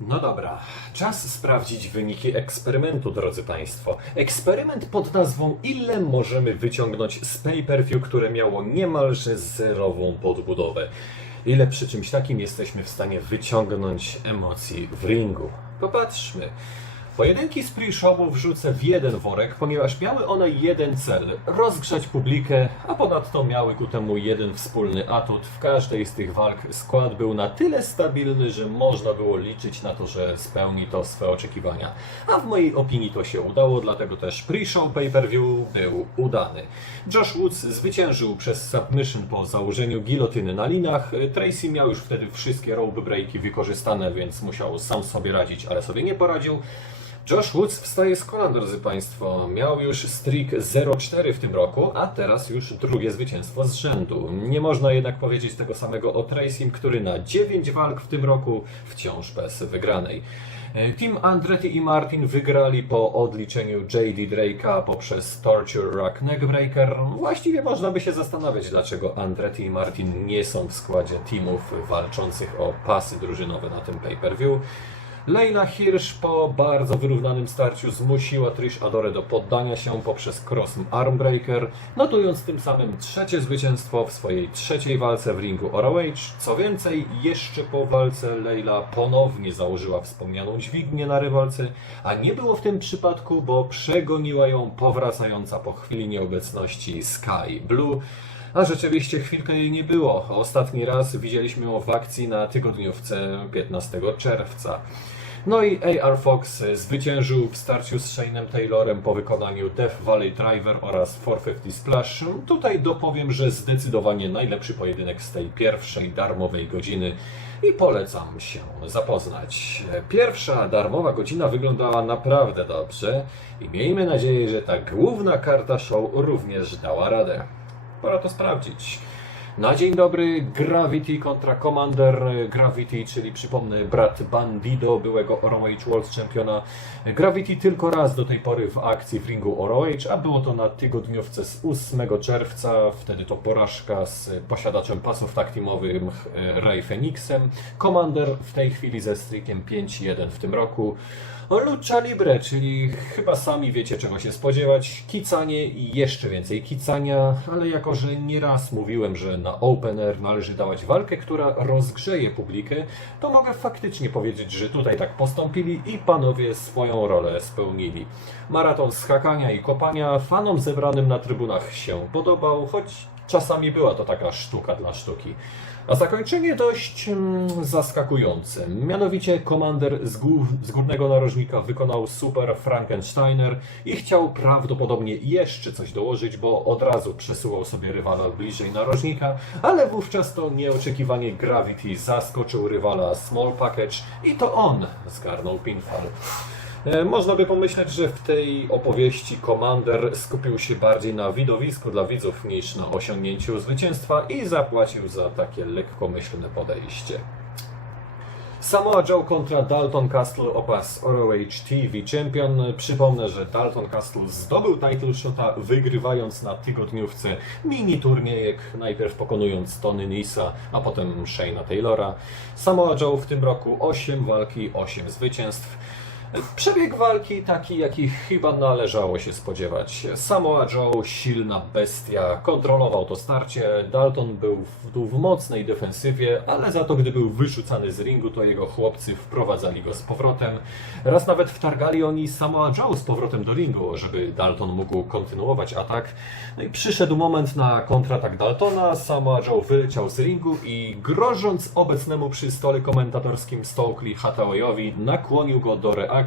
No dobra, czas sprawdzić wyniki eksperymentu, drodzy Państwo. Eksperyment pod nazwą Ile możemy wyciągnąć z pay-per-view, które miało niemalże zerową podbudowę. Ile przy czymś takim jesteśmy w stanie wyciągnąć emocji w ringu. Popatrzmy. Pojedynki z pre-showu wrzucę w jeden worek, ponieważ miały one jeden cel rozgrzać publikę, a ponadto miały ku temu jeden wspólny atut. W każdej z tych walk skład był na tyle stabilny, że można było liczyć na to, że spełni to swe oczekiwania. A w mojej opinii to się udało, dlatego też pre-show pay-per-view był udany. Josh Woods zwyciężył przez submission po założeniu gilotyny na linach. Tracy miał już wtedy wszystkie rope breaki wykorzystane, więc musiał sam sobie radzić, ale sobie nie poradził. Josh Woods wstaje z kolan, drodzy Państwo. Miał już streak 0-4 w tym roku, a teraz już drugie zwycięstwo z rzędu. Nie można jednak powiedzieć tego samego o Tracym, który na 9 walk w tym roku wciąż bez wygranej. Team Andretti i Martin wygrali po odliczeniu J.D. Drake'a poprzez Torture Rock Neckbreaker. Właściwie można by się zastanawiać, dlaczego Andretti i Martin nie są w składzie teamów walczących o pasy drużynowe na tym pay-per-view. Leila Hirsch po bardzo wyrównanym starciu zmusiła Trish Adore do poddania się poprzez cross armbreaker, notując tym samym trzecie zwycięstwo w swojej trzeciej walce w ringu ROH. Co więcej, jeszcze po walce Leila ponownie założyła wspomnianą dźwignię na rywalce, a nie było w tym przypadku, bo przegoniła ją powracająca po chwili nieobecności Sky Blue. A rzeczywiście chwilkę jej nie było. Ostatni raz widzieliśmy ją w akcji na tygodniówce 15 czerwca. No i AR Fox zwyciężył w starciu z Shaneem Taylorem po wykonaniu Death Valley Driver oraz 450 Splash. Tutaj dopowiem, że zdecydowanie najlepszy pojedynek z tej pierwszej darmowej godziny i polecam się zapoznać. Pierwsza darmowa godzina wyglądała naprawdę dobrze i miejmy nadzieję, że ta główna karta show również dała radę. Pora to sprawdzić. Na dzień dobry Gravity kontra Commander Gravity, czyli przypomnę brat Bandido, byłego ROH World Championa. Gravity tylko raz do tej pory w akcji w ringu ROH, a było to na tygodniówce z 8 czerwca. Wtedy to porażka z posiadaczem pasów tak teamowym e, Ray Phoenixem. Commander w tej chwili ze streakiem 5-1 w tym roku. Lucha Libre, czyli chyba sami wiecie czego się spodziewać. Kicanie i jeszcze więcej kicania, ale jako, że nieraz mówiłem, że na opener należy dawać walkę, która rozgrzeje publikę, to mogę faktycznie powiedzieć, że tutaj tak postąpili i panowie swoją rolę spełnili. Maraton skakania i kopania fanom zebranym na trybunach się podobał, choć czasami była to taka sztuka dla sztuki. A zakończenie dość mm, zaskakujące. Mianowicie komander z, gór, z górnego narożnika wykonał super Frankensteiner i chciał prawdopodobnie jeszcze coś dołożyć, bo od razu przesuwał sobie rywala bliżej narożnika, ale wówczas to nieoczekiwanie Gravity zaskoczył rywala Small Package i to on zgarnął pinfall. E, Można by pomyśleć, że w tej opowieści Commander skupił się bardziej na widowisku dla widzów niż na osiągnięciu zwycięstwa i zapłacił za takie lekkomyślne podejście. Samoa Joe kontra Dalton Castle o pas ROH TV Champion. Przypomnę, że Dalton Castle zdobył title shota wygrywając na tygodniówce mini turniejek, najpierw pokonując Tony Nisa, a potem Shayna Taylora. Samoa Joe w tym roku 8 walki, 8 zwycięstw. Przebieg walki taki, jaki chyba należało się spodziewać. Samoa Joe, silna bestia, kontrolował to starcie. Dalton był w, był w mocnej defensywie, ale za to, gdy był wyrzucany z ringu, to jego chłopcy wprowadzali go z powrotem. Raz nawet wtargali oni Samoa Joe z powrotem do ringu, żeby Dalton mógł kontynuować atak. No i przyszedł moment na kontratak Daltona. Samoa Joe wyleciał z ringu i grożąc obecnemu przy stole komentatorskim Stokely Hathaway nakłonił go do reakcji.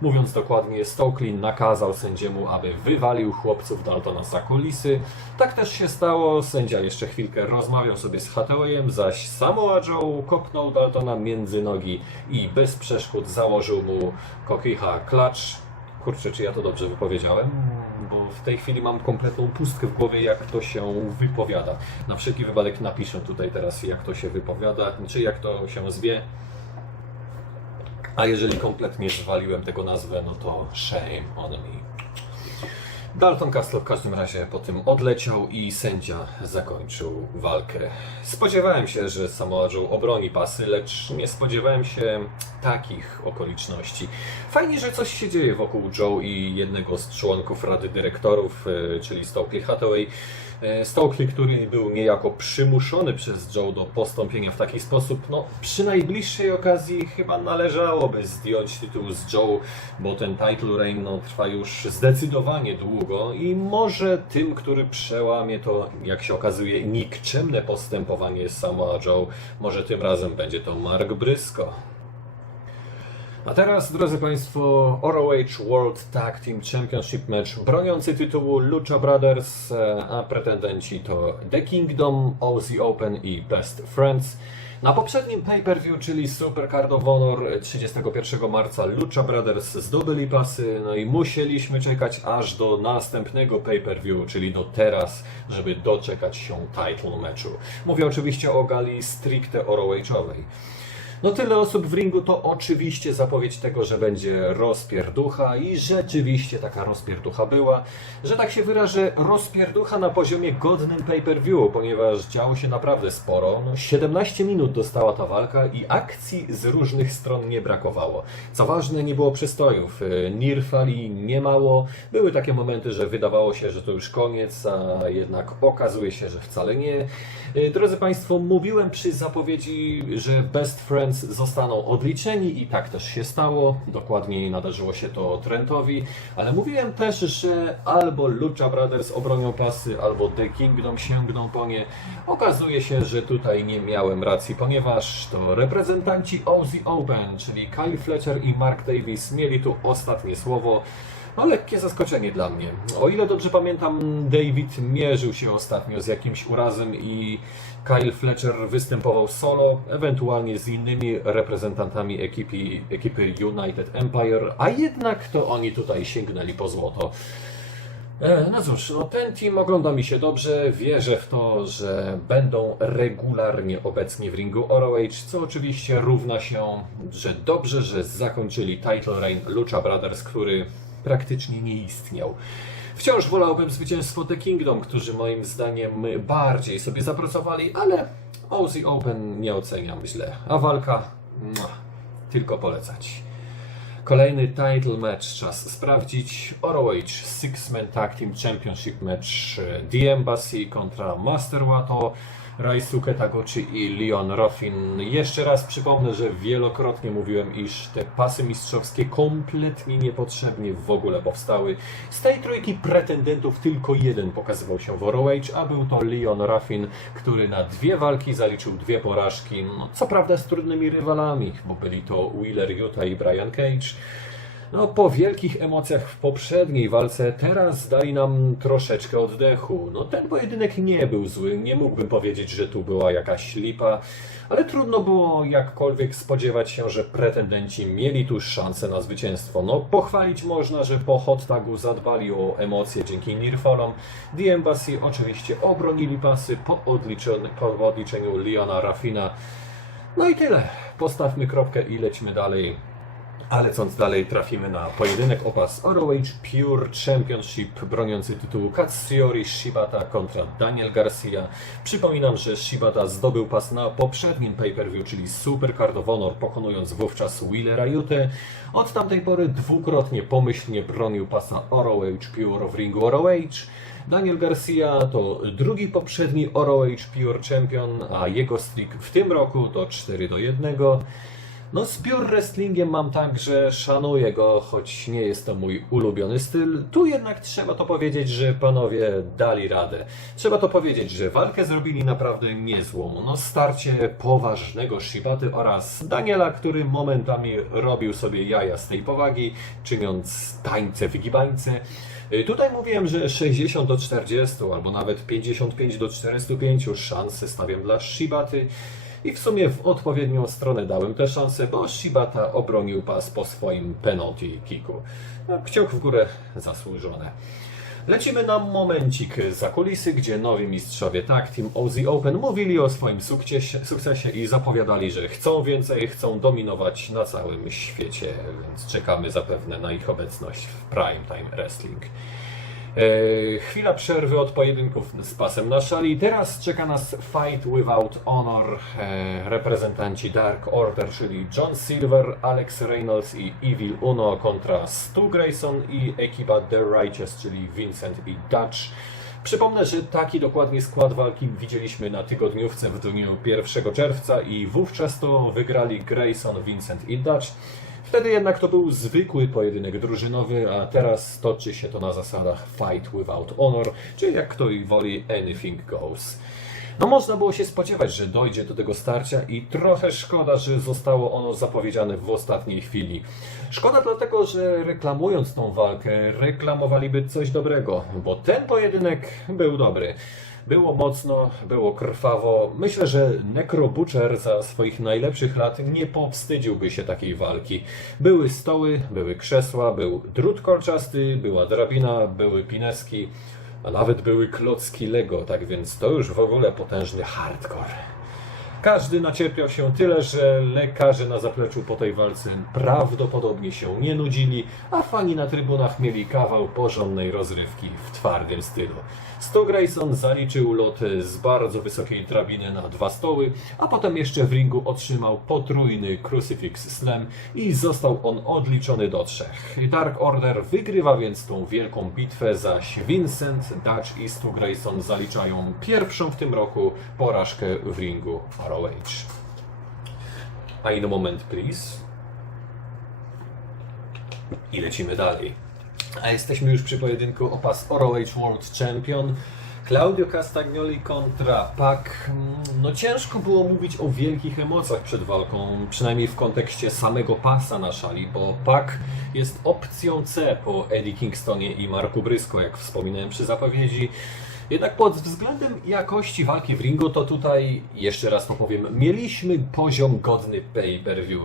Mówiąc dokładnie, Stokely nakazał sędziemu, aby wywalił chłopców Daltona za kulisy. Tak też się stało. Sędzia jeszcze chwilkę rozmawiał sobie z Hathawayem, zaś Samoa Joe kopnął Daltona między nogi i bez przeszkód założył mu Kokicha klacz. Kurczę, czy ja to dobrze wypowiedziałem? Bo w tej chwili mam kompletną pustkę w głowie, jak to się wypowiada. Na wszelki wypadek napiszę tutaj teraz, jak to się wypowiada, czy jak to się zwie. A jeżeli kompletnie zwaliłem tego nazwę, no to shame on me. Dalton Castle w każdym razie po tym odleciał i sędzia zakończył walkę. Spodziewałem się, że Samoa Joe obroni pasy, lecz nie spodziewałem się takich okoliczności. Fajnie, że coś się dzieje wokół Joe i jednego z członków Rady Dyrektorów, e, czyli Stokely Hathaway. E, Stokely, który był niejako przymuszony przez Joe do postąpienia w taki sposób, no przy najbliższej okazji chyba należałoby zdjąć tytuł z Joe, bo ten title reign no, trwa już zdecydowanie długo i może tym, który przełamie to, jak się okazuje, nikczemne postępowanie Samoa Joe, może tym razem będzie to Mark Brysko. A teraz, drodzy Państwo, ROH World Tag Team Championship Match broniący tytułu Lucha Brothers, e, a pretendenci to The Kingdom, Aussie Open i Best Friends. Na poprzednim pay-per-view, czyli Super Card of Honor 31 marca, Lucha Brothers zdobyli pasy, no i musieliśmy czekać aż do następnego pay-per-view, czyli do teraz, żeby doczekać się title meczu. Mówię oczywiście o gali stricte ROH-owej. No tyle osób w ringu to oczywiście zapowiedź tego, że będzie rozpierducha i rzeczywiście taka rozpierducha była, że tak się wyrażę, rozpierducha na poziomie godnym pay-per-view, ponieważ działo się naprawdę sporo. No, 17 minut dostała ta walka i akcji z różnych stron nie brakowało. Co ważne, nie było przystojów. Y, Nir fali nie mało. Były takie momenty, że wydawało się, że to już koniec, a jednak okazuje się, że wcale nie. Y, Drodzy Państwo, mówiłem przy zapowiedzi, że Best Zostaną odliczeni i tak też się stało. Dokładniej nadarzyło się to Trentowi, ale mówiłem też, że albo Lucha Brothers obronią pasy, albo The Kingdom sięgną po nie. Okazuje się, że tutaj nie miałem racji, ponieważ to reprezentanci Aussie Open, czyli Kyle Fletcher i Mark Davis mieli tu ostatnie słowo. No lekkie zaskoczenie dla mnie. O ile dobrze pamiętam, David mierzył się ostatnio z jakimś urazem i Kyle Fletcher występował solo, ewentualnie z innymi reprezentantami ekipy, ekipy United Empire, a jednak to oni tutaj sięgnęli po złoto. E, No cóż, no ten team ogląda mi się dobrze. Wierzę w to, że będą regularnie obecni w ringu ROH, co oczywiście równa się, że dobrze, że zakończyli title reign Lucha Brothers, który praktycznie nie istniał. Wciąż wolałbym zwycięstwo The Kingdom, którzy moim zdaniem bardziej sobie zapracowali, ale Aussie Open nie oceniam źle. A walka? Tylko polecać. Kolejny title match czas sprawdzić. ROH Six Man Tag Team Championship Match The Embassy kontra Master Wato, Raisuke Taguchi i Leon Ruffin. Jeszcze raz przypomnę, że wielokrotnie mówiłem, iż te pasy mistrzowskie kompletnie niepotrzebnie w ogóle powstały. Z tej trójki pretendentów tylko jeden pokazywał się w ROH, a był to Leon Ruffin, który na dwie walki zaliczył dwie porażki. No, co prawda z trudnymi rywalami, bo byli to Wheeler Utah i Brian Cage. No, po wielkich emocjach w poprzedniej walce, teraz dali nam troszeczkę oddechu. No, ten pojedynek nie był zły, nie mógłbym powiedzieć, że tu była jakaś lipa, ale trudno było jakkolwiek spodziewać się, że pretendenci mieli tu szansę na zwycięstwo. No, pochwalić można, że po hot zadbali o emocje dzięki Nirfalom. The Embassy oczywiście obronili pasy po odliczeniu, po odliczeniu Leona Raffina. No i tyle. Postawmy kropkę i lećmy dalej. A lecąc dalej trafimy na pojedynek o pas ROH Pure Championship broniący tytułu Katsuyori Shibata kontra Daniel Garcia. Przypominam, że Shibata zdobył pas na poprzednim pay-per-view, czyli Super Card of Honor, pokonując wówczas Wheelera Jutę. Od tamtej pory dwukrotnie pomyślnie bronił pasa ROH Pure w ringu ROH. Daniel Garcia to drugi poprzedni ROH Pure Champion, a jego streak w tym roku to 4 do 1. No z pure wrestlingiem mam tak, że szanuję go, choć nie jest to mój ulubiony styl. Tu jednak trzeba to powiedzieć, że panowie dali radę. Trzeba to powiedzieć, że walkę zrobili naprawdę niezłą. No starcie poważnego Shibaty oraz Daniela, który momentami robił sobie jaja z tej powagi, czyniąc tańce wygibańce. Y, Tutaj mówiłem, że 60 do 40 albo nawet 55 do 45 szanse stawiam dla Shibaty. I w sumie w odpowiednią stronę dałem tę szansę, bo Shibata obronił pas po swoim penalty kicku. No, kciuk w górę zasłużone. Lecimy na momencik za kulisy, gdzie nowi mistrzowie tag Team Aussie Open mówili o swoim sukcesie, sukcesie i zapowiadali, że chcą więcej, chcą dominować na całym świecie, więc czekamy zapewne na ich obecność w Prime Time Wrestling. E, chwila przerwy od pojedynków z pasem na szali. Teraz czeka nas Fight Without Honor. E, reprezentanci Dark Order, czyli John Silver, Alex Reynolds i Evil Uno kontra Stu Grayson i ekipa The Righteous, czyli Vincent i Dutch. Przypomnę, że taki dokładnie skład walki widzieliśmy na tygodniówce w dniu 1 czerwca i wówczas to wygrali Grayson, Vincent i Dutch. Wtedy jednak to był zwykły pojedynek drużynowy, a teraz toczy się to na zasadach Fight Without Honor, czyli jak kto i woli Anything Goes. No można było się spodziewać, że dojdzie do tego starcia i trochę szkoda, że zostało ono zapowiedziane w ostatniej chwili. Szkoda dlatego, że reklamując tą walkę, reklamowaliby coś dobrego, bo ten pojedynek był dobry. Było mocno, było krwawo. Myślę, że Necro Butcher za swoich najlepszych lat nie powstydziłby się takiej walki. Były stoły, były krzesła, był drut kolczasty, była drabina, były pineski, a nawet były klocki Lego, tak więc to już w ogóle potężny hardcore. Każdy nacierpiał się tyle, że lekarze na zapleczu po tej walce prawdopodobnie się nie nudzili, a fani na trybunach mieli kawał porządnej rozrywki w twardym stylu. Stu Grayson zaliczył lot z bardzo wysokiej drabiny na dwa stoły, a potem jeszcze w ringu otrzymał potrójny Crucifix Slam i został on odliczony do trzech. Dark Order wygrywa więc tą wielką bitwę, zaś Vincent, Dutch i Stu Grayson zaliczają pierwszą w tym roku porażkę w ringu ROH. A in moment, please. I lecimy dalej. A jesteśmy już przy pojedynku o pas ROH World Champion. Claudio Castagnoli kontra Pac. No ciężko było mówić o wielkich emocjach przed walką, przynajmniej w kontekście samego pasa na szali, bo Pac jest opcją C po Eddie Kingstonie i Marku Brysko, jak wspominałem przy zapowiedzi. Jednak pod względem jakości walki w ringu, to tutaj, jeszcze raz to powiem, mieliśmy poziom godny pay-per-view.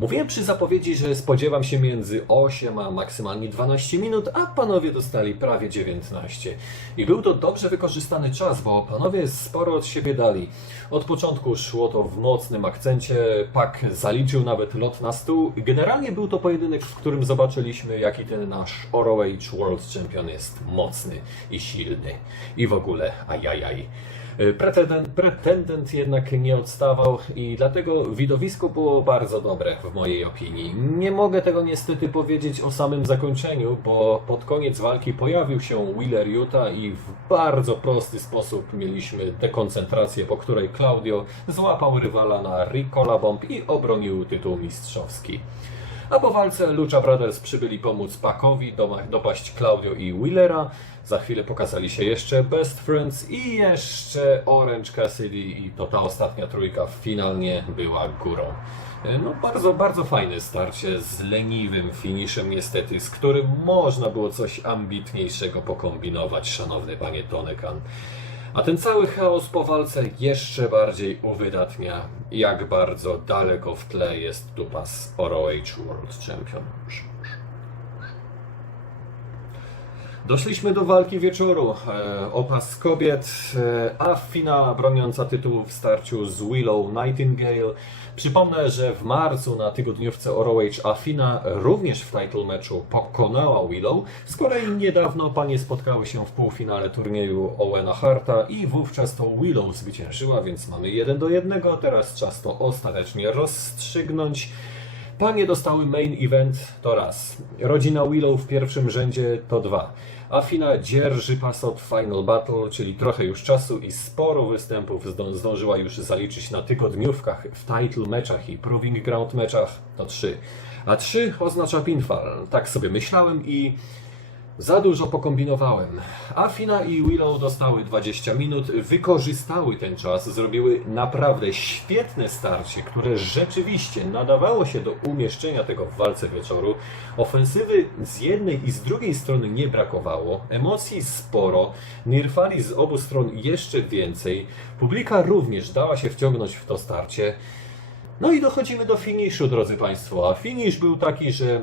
Mówiłem przy zapowiedzi, że spodziewam się między 8 a maksymalnie 12 minut, a panowie dostali prawie 19. I był to dobrze wykorzystany czas, bo panowie sporo od siebie dali. Od początku szło to w mocnym akcencie, Pak zaliczył nawet lot na stół. Generalnie był to pojedynek, w którym zobaczyliśmy, jaki ten nasz ROH World Champion jest mocny i silny. W ogóle, ajajaj. Pretendent, pretendent jednak nie odstawał i dlatego widowisko było bardzo dobre w mojej opinii. Nie mogę tego niestety powiedzieć o samym zakończeniu, bo pod koniec walki pojawił się Wheeler Utah i w bardzo prosty sposób mieliśmy dekoncentrację, po której Claudio złapał rywala na Ricola Bomb i obronił tytuł mistrzowski. A po walce Lucha Brothers przybyli pomóc Pakowi dopaść Claudio i Wheelera. Za chwilę pokazali się jeszcze Best Friends i jeszcze Orange Cassidy i to ta ostatnia trójka finalnie była górą. E, No bardzo, bardzo fajne starcie z leniwym finiszem niestety, z którym można było coś ambitniejszego pokombinować, szanowny panie Tonekan. A ten cały chaos po walce jeszcze bardziej uwydatnia, jak bardzo daleko w tle jest tu pas ROH World Champion. Doszliśmy do walki wieczoru. E, Opas kobiet, e, Affina broniąca tytułu w starciu z Willow Nightingale. Przypomnę, że w marcu na tygodniówce ROH Affina również w title meczu pokonała Willow. Z kolei niedawno panie spotkały się w półfinale turnieju Owena Harta i wówczas to Willow zwyciężyła, więc mamy 1 do 1. Teraz czas to ostatecznie rozstrzygnąć. Panie dostały main event to raz. Rodzina Willow w pierwszym rzędzie to dwa. Afina dzierży pas od Final Battle, czyli trochę już czasu i sporo występów zdą- zdążyła już zaliczyć na tygodniówkach, w title meczach i proving ground meczach to trzy. A trzy oznacza pinfall. Tak sobie myślałem i za dużo pokombinowałem. Afina i Willow dostały 20 minut, wykorzystały ten czas, zrobiły naprawdę świetne starcie, które rzeczywiście nadawało się do umieszczenia tego w walce wieczoru. Ofensywy z jednej i z drugiej strony nie brakowało, emocji sporo, nirfali z obu stron jeszcze więcej, publika również dała się wciągnąć w to starcie. No i dochodzimy do finiszu, drodzy Państwo. A finisz był taki, że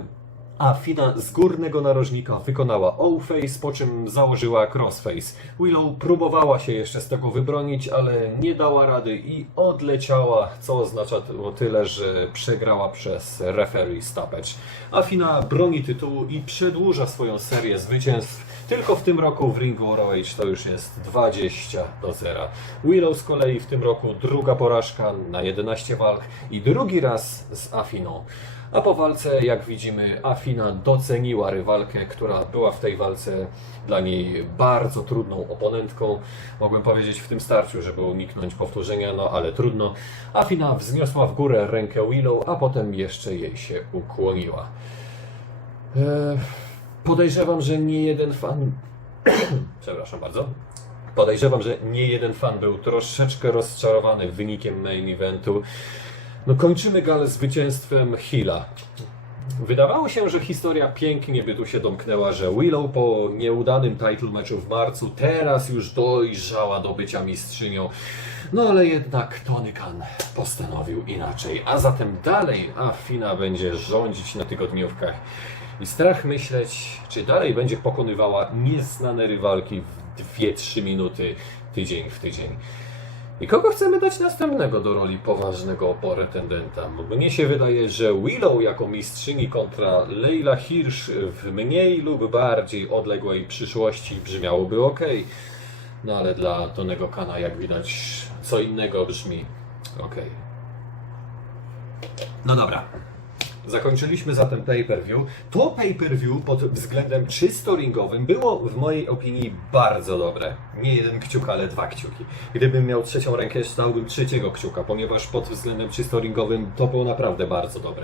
a Fina z górnego narożnika wykonała O-Face, po czym założyła Crossface. Willow próbowała się jeszcze z tego wybronić, ale nie dała rady i odleciała, co oznacza to tyle, że przegrała przez referee stoppage. A Fina broni tytułu i przedłuża swoją serię zwycięstw. Tylko w tym roku w Ring of Rage to już jest 20 do 0. Willow z kolei w tym roku druga porażka na 11 walk i drugi raz z Afiną. A po walce, jak widzimy, Afina doceniła rywalkę, która była w tej walce dla niej bardzo trudną oponentką. Mogłem powiedzieć w tym starciu, żeby uniknąć powtórzenia, no ale trudno. Afina wzniosła w górę rękę Willow, a potem jeszcze jej się ukłoniła. Eee, podejrzewam, że nie jeden fan. Przepraszam bardzo. Podejrzewam, że nie jeden fan był troszeczkę rozczarowany wynikiem main eventu. No kończymy galę zwycięstwem Hilla. Wydawało się, że historia pięknie by tu się domknęła, że Willow po nieudanym title meczu w marcu teraz już dojrzała do bycia mistrzynią. No ale jednak Tony Khan postanowił inaczej. A zatem dalej Afina będzie rządzić na tygodniówkach. I strach myśleć, czy dalej będzie pokonywała nieznane rywalki w 2-3 minuty tydzień w tydzień. I kogo chcemy dać następnego do roli poważnego pretendenta? Mnie się wydaje, że Willow jako mistrzyni kontra Leila Hirsch w mniej lub bardziej odległej przyszłości brzmiałoby ok. No ale dla Tonego Kana, jak widać, co innego brzmi ok. No dobra. Zakończyliśmy zatem pay-per-view. To pay-per-view pod względem czysto ringowym było w mojej opinii bardzo dobre. Nie jeden kciuk, ale dwa kciuki. Gdybym miał trzecią rękę, dałbym trzeciego kciuka, ponieważ pod względem czysto ringowym to było naprawdę bardzo dobre.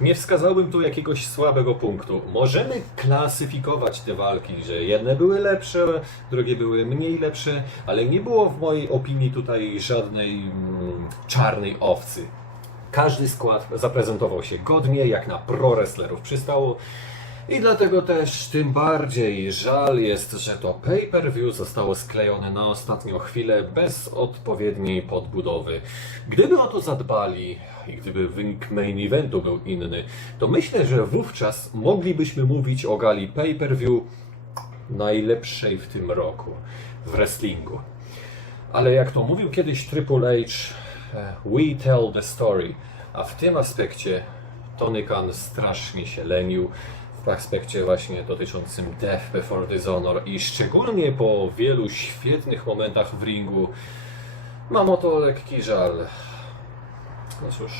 Nie wskazałbym tu jakiegoś słabego punktu. Możemy klasyfikować te walki, że jedne były lepsze, drugie były mniej lepsze, ale nie było w mojej opinii tutaj żadnej mm, czarnej owcy. Każdy skład zaprezentował się godnie, jak na pro wrestlerów przystało. I dlatego też tym bardziej żal jest, że to pay-per-view zostało sklejone na ostatnią chwilę bez odpowiedniej podbudowy. Gdyby o to zadbali i gdyby wynik main eventu był inny, to myślę, że wówczas moglibyśmy mówić o gali pay-per-view najlepszej w tym roku w wrestlingu. Ale jak to mówił kiedyś Triple H, e, we tell the story. A w tym aspekcie Tony Khan strasznie się lenił. W aspekcie właśnie dotyczącym Death Before Dishonor i szczególnie po wielu świetnych momentach w ringu mam o to lekki żal. No cóż,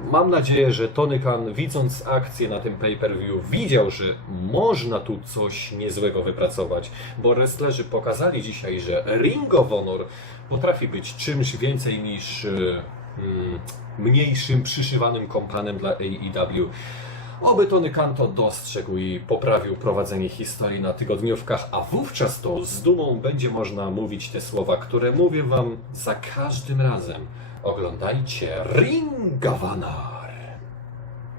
mam nadzieję, że Tony Khan widząc akcję na tym pay-per-view widział, że można tu coś niezłego wypracować, bo wrestlerzy pokazali dzisiaj, że Ring of Honor potrafi być czymś więcej niż e, mniejszym, przyszywanym kompanem dla AEW. Oby Tony Khan to dostrzegł i poprawił prowadzenie historii na tygodniówkach, a wówczas to z dumą będzie można mówić te słowa, które mówię Wam za każdym razem. Oglądajcie Ring of Honor.